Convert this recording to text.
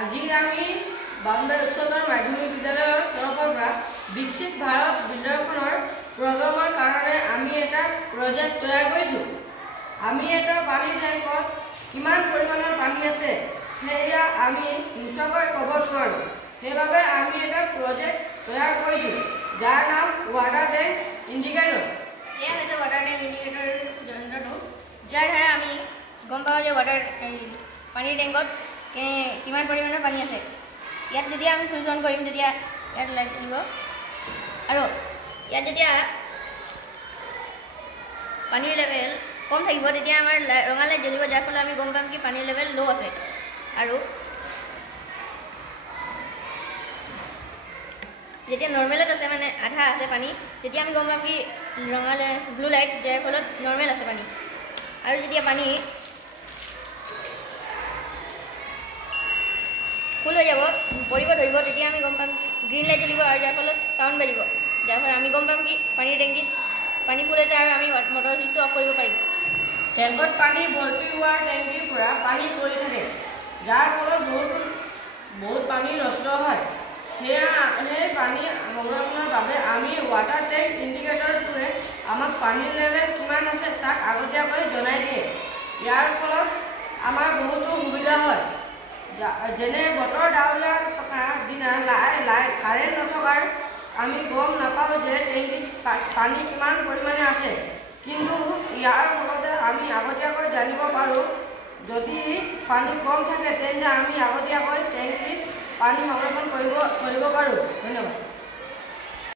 আজি আমি বম্বে উচ্চতৰ মাধ্যমিক বিদ্যালয়ৰ তৰফৰ পৰা বিকশিত ভাৰত বিদ্যালয়খনৰ প্ৰগ্ৰামৰ কাৰণে আমি এটা প্ৰজেক্ট তৈয়াৰ কৰিছোঁ। আমি এটা পানী টেংকত কিমান পৰিমাণৰ পানী আছে সেয়া আমি নিশ্চয়কৈ ক'ব নোৱাৰোঁ। সেইবাবে আমি এটা প্ৰজেক্ট তৈয়াৰ কৰিছোঁ যাৰ নাম ৱাটাৰ টেংক ইণ্ডিকেটৰ। এয়া হৈছে ৱাটাৰ টেংক ইণ্ডিকেটৰ যন্ত্ৰটো, যাৰ দ্বাৰা আমি গম পাওঁ যে পানীৰ টেংকত কিমান পৰিমাণৰ পানী আছে। ইয়াত যেতিয়া আমি চুইচ অন কৰিম তেতিয়া ইয়াত লাইট জ্বলিব, আৰু ইয়াত যেতিয়া পানীৰ লেভেল কম থাকিব তেতিয়া আমাৰ ৰঙা লাইট জ্বলিব, যাৰ ফলত আমি গম পাম কি পানীৰ লেভেল ল' আছে। আৰু যেতিয়া নৰ্মেলত আছে, মানে আধা আছে পানী, তেতিয়া আমি গম পাম কি ৰঙা ব্লু লাইট, যাৰ ফলত নৰ্মেল আছে পানী। আৰু যেতিয়া পানী ফুল হৈ যাব, পৰিব ধৰিব, তেতিয়া আমি গম পাম কি গ্ৰীণ লাইট জ্বলিব, আৰু যাৰ ফলত চাউণ্ড বাজিব, যাৰ ফলত আমি গম পাম কি পানীৰ টেংকিত পানী ফুল হৈছে আৰু আমি মটৰ চুইচটো অফ কৰিব পাৰিম। টেংকত পানী ভৰ্তি হোৱাৰ টেংকিৰ পৰা পানী পৰি থাকে, যাৰ ফলত বহুত পানী নষ্ট হয়। সেই পানী সংৰক্ষণৰ বাবে আমি ৱাটাৰ টেংক ইণ্ডিকেটৰটোৱে আমাক পানীৰ লেভেল কিমান আছে তাক আগতীয়াকৈ জনাই দিয়ে। ইয়াৰ ফলত আমাৰ বহুতো সুবিধা হয়, যেনে বতৰ ডাৱৰীয়া থকা দিনা কাৰেণ্ট নথকাৰ আমি গম নাপাওঁ যে টেংকিত পানী কিমান পৰিমাণে আছে, কিন্তু ইয়াৰ ফলতে আমি আগতীয়াকৈ জানিব পাৰোঁ। যদি পানী কম থাকে তেন্তে আমি আগতীয়াকৈ টেংকিত পানী সংৰক্ষণ কৰিব পাৰোঁ। ধন্যবাদ।